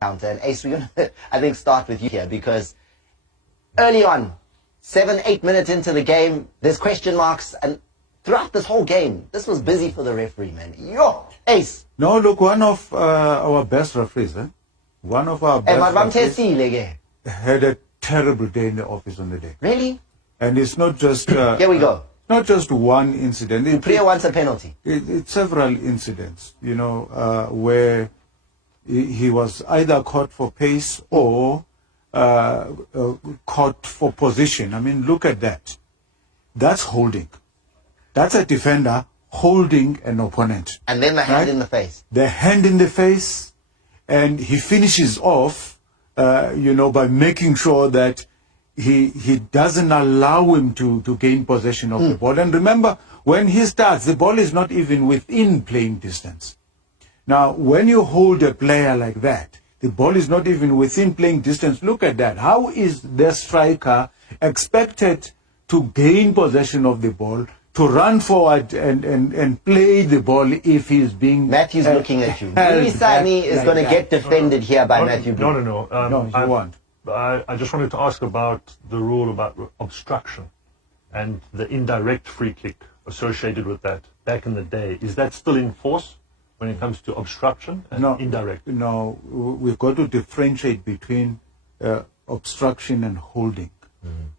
counter. And Ace, we're going to, I think, start with you here because early on, 7-8 minutes into the game, there's question marks. And throughout this whole game, this was busy for the referee, man. Yo, Ace. No, look, one of our best referees, one of our best referees had a terrible day in the office on the day. Really? And it's not just... here we go. Not just one incident. Du Preez wants a penalty. It's several incidents, you know, where he was either caught for pace or caught for position. I mean, look at that. That's holding. That's a defender holding an opponent. And then the hand in the face. The hand in the face, and he finishes off, you know, by making sure that he doesn't allow him to gain possession of the ball. And remember, when he starts, the ball is not even within playing distance. Now, when you hold a player like that, the ball is not even within playing distance. Look at that. How is the striker expected to gain possession of the ball, to run forward and play the ball if he's being... Matthew's looking at you. Sani is going to get defended here by Matthew. No. No, you won't. I just wanted to ask about the rule about obstruction and the indirect free kick associated with that back in the day. Is that still in force when it comes to obstruction and indirect? No, we've got to differentiate between obstruction and holding.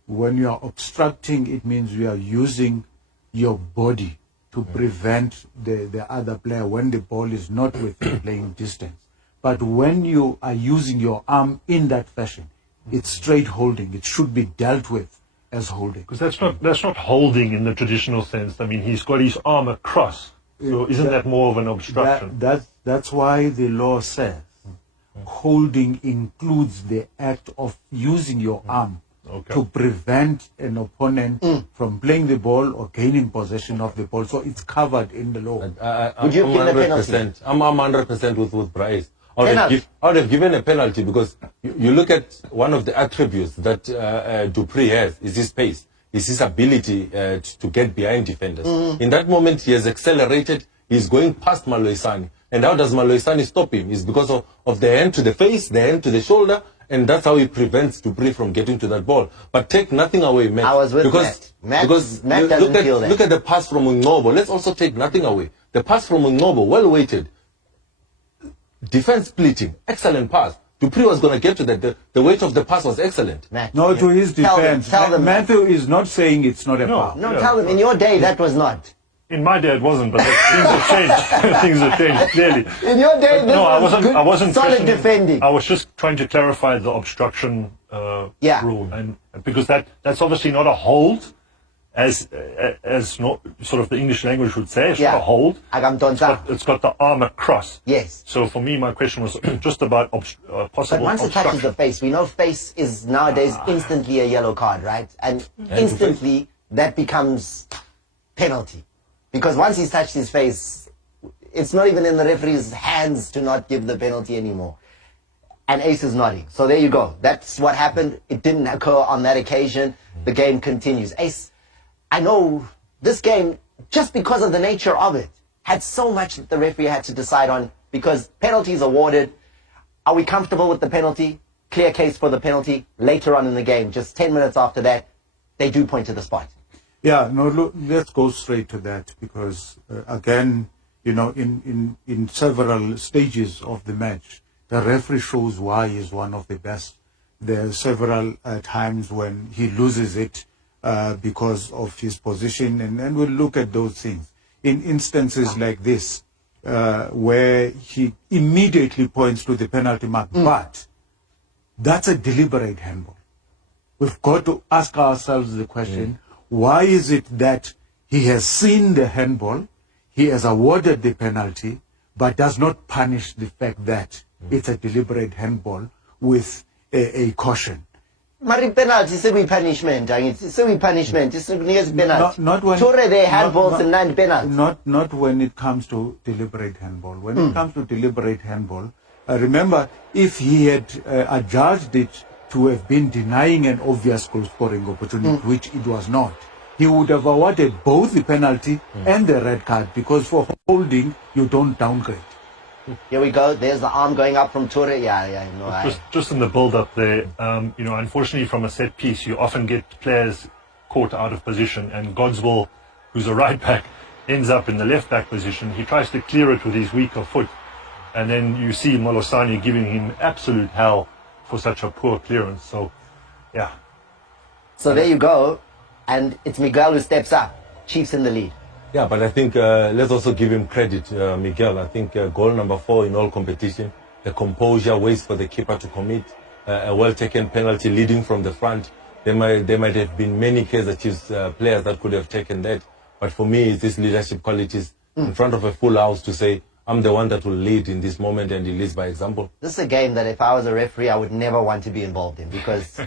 When you are obstructing, it means you are using your body to prevent the other player when the ball is not within playing distance. But when you are using your arm in that fashion, it's straight holding. It should be dealt with as holding. Because that's not holding in the traditional sense. I mean, he's got his arm across. So isn't that more of an obstruction? That's why the law says holding includes the act of using your arm to prevent an opponent from playing the ball or gaining possession of the ball. So it's covered in the law. Would you give a penalty? I'm 100% with Bryce. I would have given a penalty because you look at one of the attributes that Du Preez has is his pace, is his ability to get behind defenders. In that moment, he has accelerated. He's going past Maloisani. And how does Maloisani stop him? It's because of the hand to the face, the hand to the shoulder, and that's how he prevents Du Preez from getting to that ball. But take nothing away, Matt. I was with Matt. Because Matt doesn't feel that. Look at the pass from ngcobo. Let's also take nothing away. The pass from ngcobo, well weighted. Defense splitting, excellent pass. Du Preez was going to get to that. The weight of the pass was excellent. Matt, no, to his defense. Tell them, Matthew is not saying it's not a foul. No, tell them. In your day, that was not. In my day, it wasn't, but things have changed. Things have changed, clearly. In your day, I wasn't solid defending. I was just trying to clarify the obstruction rule, and because that's obviously not a hold, as not sort of the English language would say. It's not a hold. It's got the arm across. Yes. So for me, my question was just about possible obstruction. But once it touches the face, we know face is nowadays instantly a yellow card, right? And instantly that becomes penalty. Because once he's touched his face, it's not even in the referee's hands to not give the penalty anymore. And Ace is nodding. So there you go. That's what happened. It didn't occur on that occasion. The game continues. Ace, I know this game, just because of the nature of it, had so much that the referee had to decide on because penalties awarded. Are we comfortable with the penalty? Clear case for the penalty. Later on in the game, just 10 minutes after that, they do point to the spot. Yeah, no, look, let's go straight to that because, again, you know, in several stages of the match, the referee shows why he's one of the best. There are several times when he loses it because of his position, and we'll look at those things. In instances like this, where he immediately points to the penalty mark, but that's a deliberate handball. We've got to ask ourselves the question, why is it that he has seen the handball, he has awarded the penalty, but does not punish the fact that it's a deliberate handball with a caution? Mari penalty, it's a punishment. It's a punishment. It's a penalty. Not when. They handballs and 9 penalties. Not when it comes to deliberate handball. When it comes to deliberate handball, remember, if he had adjudged it to have been denying an obvious goal-scoring opportunity, which it was not, he would have awarded both the penalty and the red card, because for holding, you don't downgrade. Here we go. There's the arm going up from Toure. Just in the build-up there, unfortunately from a set piece, you often get players caught out of position, and Godswill, who's a right back, ends up in the left back position. He tries to clear it with his weaker foot, and then you see Molosani giving him absolute hell for such a poor clearance. So, yeah. So there you go, and it's Miguel who steps up. Chiefs in the lead. Yeah, but I think let's also give him credit, Miguel. I think goal number 4 in all competition, the composure, waits for the keeper to commit, a well-taken penalty leading from the front. There might have been many Kaizer Chiefs players that could have taken that. But for me, it's these leadership qualities in front of a full house to say, I'm the one that will lead in this moment, and he leads by example. This is a game that if I was a referee, I would never want to be involved in, because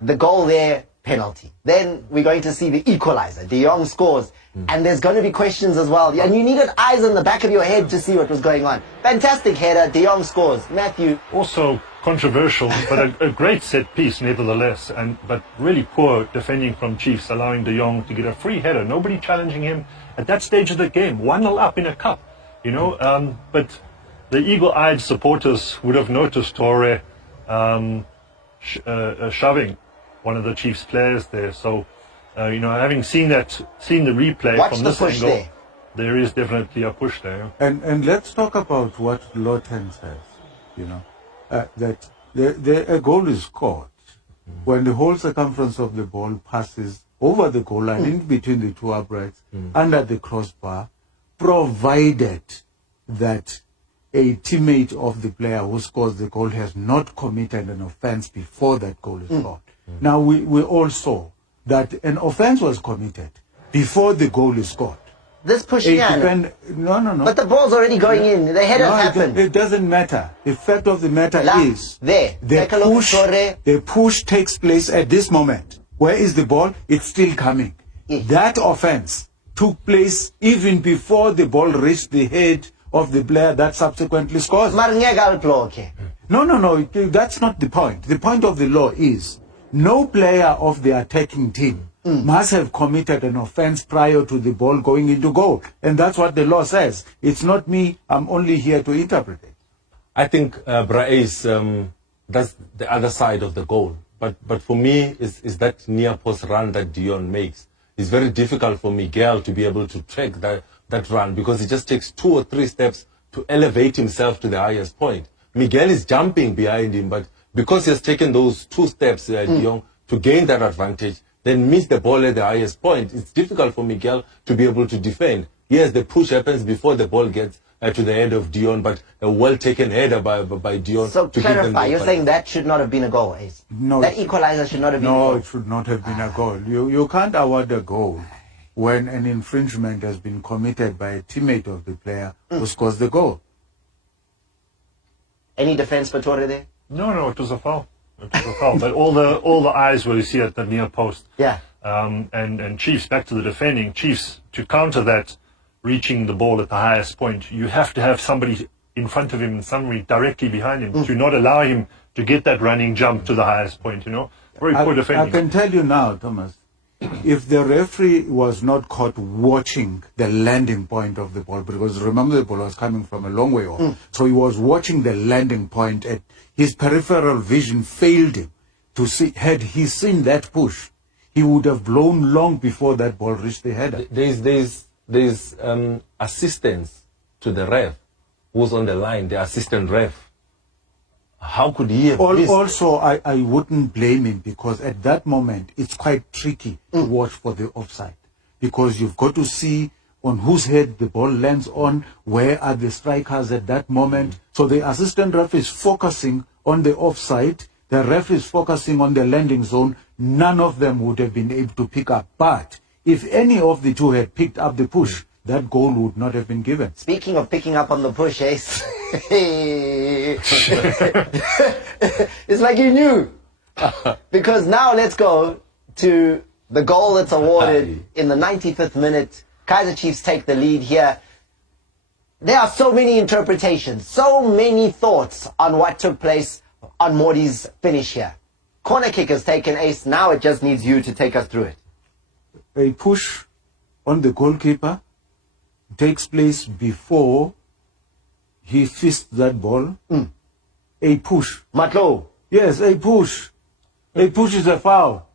the goal there, penalty. Then we're going to see the equalizer. De Jong scores. And there's going to be questions as well. And you needed eyes on the back of your head to see what was going on. Fantastic header. De Jong scores. Matthew. Also controversial, but a great set piece nevertheless. But really poor defending from Chiefs, allowing De Jong to get a free header. Nobody challenging him at that stage of the game. 1-0 up in a cup, But the eagle-eyed supporters would have noticed Toure shoving one of the Chiefs players there. So, having seen the replay Watch from the this push angle, there is definitely a push there. And let's talk about what Lawton says, that a goal is scored when the whole circumference of the ball passes over the goal line, in between the two uprights, under the crossbar, provided that a teammate of the player who scores the goal has not committed an offense before that goal is scored. Now, we all saw that an offense was committed before the goal is scored. This push, no. But the ball's already going in. The header happened. It doesn't matter. The fact of the matter is the push takes place at this moment. Where is the ball? It's still coming. That offense took place even before the ball reached the head of the player that subsequently scores. No. That's not the point. The point of the law is no player of the attacking team must have committed an offense prior to the ball going into goal. And that's what the law says. It's not me. I'm only here to interpret it. I think Brace, that's the other side of the goal. But for me, is that near post run that Dion makes. It's very difficult for Miguel to be able to track that run, because it just takes 2 or 3 steps to elevate himself to the highest point. Miguel is jumping behind him, but because he has taken those 2 steps, Dion, to gain that advantage, then miss the ball at the highest point, it's difficult for Miguel to be able to defend. Yes, the push happens before the ball gets to the head of Dion, but a well-taken header by Dion. So clarify, you're saying that should not have been a goal, Ace? No. That equalizer should not have been a goal? No, it should not have been a goal. You can't award a goal when an infringement has been committed by a teammate of the player who scores the goal. Any defense for Toure there? No, it was a foul. It was a foul. But all the eyes were, you see, at the near post. Yeah. And Chiefs, back to the defending, Chiefs, to counter that, reaching the ball at the highest point, you have to have somebody in front of him and somebody directly behind him to not allow him to get that running jump to the highest point, Very poor defending. I can tell you now, Thomas, if the referee was not caught watching the landing point of the ball, because remember the ball was coming from a long way off, so he was watching the landing point, and his peripheral vision failed him to see. Had he seen that push, he would have blown long before that ball reached the header. There's assistance to the ref who's on the line, the assistant ref. How could he have missed? Also, I wouldn't blame him, because at that moment it's quite tricky to watch for the offside, because you've got to see on whose head the ball lands on, where are the strikers at that moment. So the assistant ref is focusing on the offside, the ref is focusing on the landing zone. None of them would have been able to pick up. But if any of the two had picked up the push, that goal would not have been given. Speaking of picking up on the push, Ace, it's like you knew. Because now let's go to the goal that's awarded in the 95th minute. Kaizer Chiefs take the lead here. There are so many interpretations, so many thoughts on what took place on Morty's finish here. Corner kick has taken, Ace. Now it just needs you to take us through it. A push on the goalkeeper takes place before he fists that ball. A push. Matlo. Yes, a push. A push is a foul.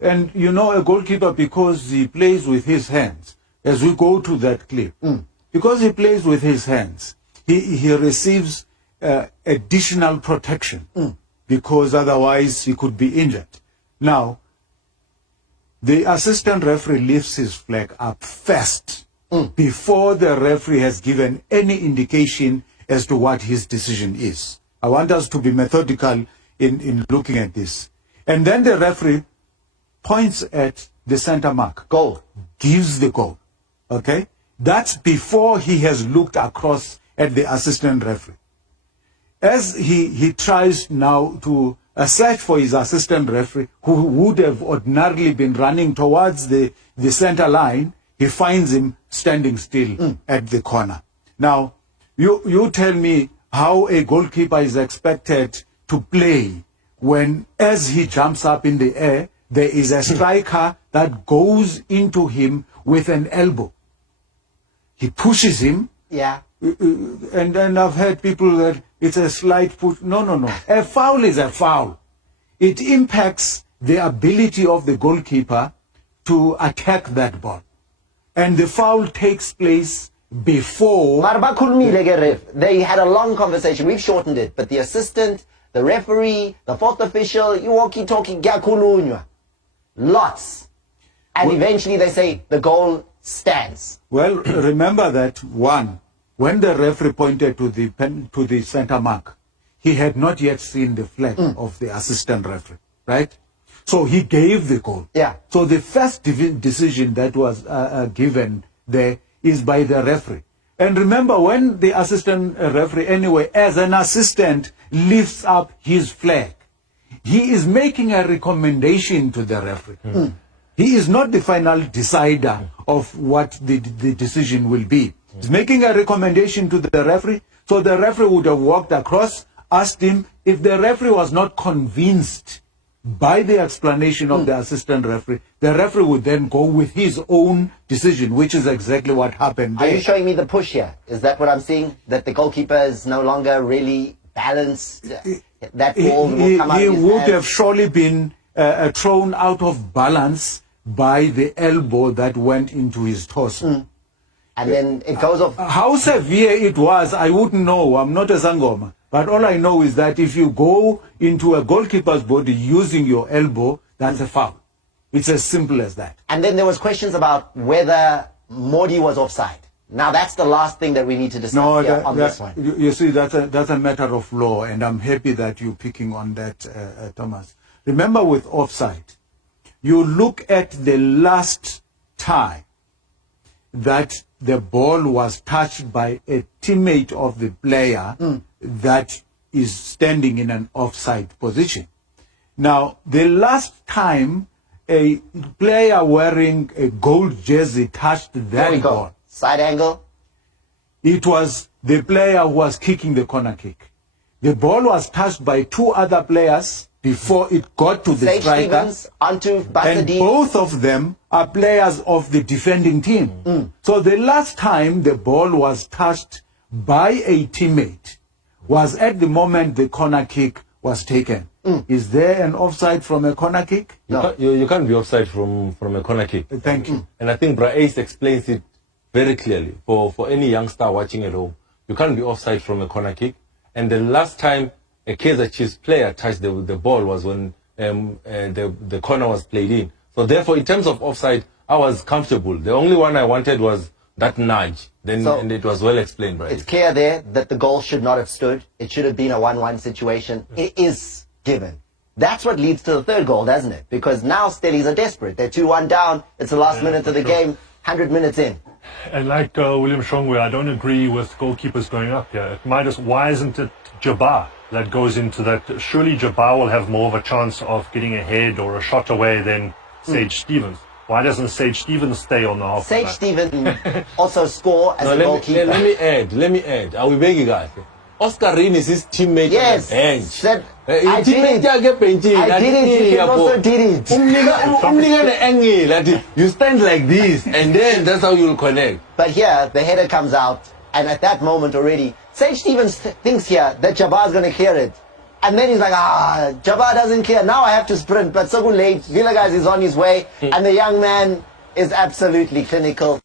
And you know, a goalkeeper, because he plays with his hands, as we go to that clip, because he plays with his hands, he receives additional protection, because otherwise he could be injured. Now, the assistant referee lifts his flag up first, before the referee has given any indication as to what his decision is. I want us to be methodical in looking at this. And then the referee points at the center mark. Goal. Gives the goal. Okay? That's before he has looked across at the assistant referee. As he tries now to search for his assistant referee, who would have ordinarily been running towards the center line, he finds him standing still at the corner. Now, you tell me how a goalkeeper is expected to play when, as he jumps up in the air, there is a striker that goes into him with an elbow. He pushes him. Yeah. And then I've heard people that it's a slight push. No. A foul is a foul. It impacts the ability of the goalkeeper to attack that ball. And the foul takes place before. They had a long conversation. We've shortened it. But the assistant, the referee, the fourth official, you walkie-talkie, lots. And eventually they say the goal stands. Well, remember that when the referee pointed to the center mark, he had not yet seen the flag of the assistant referee, right? So he gave the goal. Yeah. So the first decision that was given there is by the referee. And remember, when the assistant referee, anyway, as an assistant, lifts up his flag, he is making a recommendation to the referee. He is not the final decider of what the decision will be. He's making a recommendation to the referee. So the referee would have walked across, asked him. If the referee was not convinced by the explanation of the assistant referee, the referee would then go with his own decision, which is exactly what happened there. Are you showing me the push here? Is that what I'm seeing? That the goalkeeper is no longer really balanced? That ball will come out he of his would hands? have surely been thrown out of balance by the elbow that went into his torso. And then it goes off. How severe it was, I wouldn't know. I'm not a Sangoma. But all I know is that if you go into a goalkeeper's body using your elbow, that's a foul. It's as simple as that. And then there was questions about whether Modi was offside. Now that's the last thing that we need to discuss here on this one. You see, that's a matter of law, and I'm happy that you're picking on that, Thomas. Remember, with offside, you look at the last time that the ball was touched by a teammate of the player that is standing in an offside position. Now, the last time a player wearing a gold jersey touched that ball, side angle, it was the player who was kicking the corner kick. The ball was touched by two other players before it got to the striker. Onto and both of them are players of the defending team. So the last time the ball was touched by a teammate was at the moment the corner kick was taken. Is there an offside from a corner kick? No. You can't be offside from a corner kick. Thank you. And I think Brais explains it very clearly for any youngster watching at home. You can't be offside from a corner kick. And the last time a Kaizer Chiefs player touched the ball was when the corner was played in. So therefore, in terms of offside, I was comfortable. The only one I wanted was that nudge. And it was well explained, right? It's clear there that the goal should not have stood. It should have been a 1-1 situation. It is given. That's what leads to the third goal, doesn't it? Because now Stellies are desperate. They're 2-1 down. It's the last minute of the game, 100 minutes in. And like William Shongwe, I don't agree with goalkeepers going up here. Why isn't it Jabbar that goes into that? Surely Jabbar will have more of a chance of getting a head or a shot away than Sage Stevens. Why doesn't Sage Stevens stay on the half? Sage Stevens also score as a goalkeeper. Let me add. Are we begging guys? Oscar Rin is his teammate on the bench. I did it. You also did it. You stand like this, and then that's how you'll connect. But here, the header comes out, and at that moment already, Sage Stevens thinks here that Jabbar's going to clear it. And then he's like, Jabbar doesn't clear. Now I have to sprint. But so late. Villa guys is on his way. And the young man is absolutely clinical.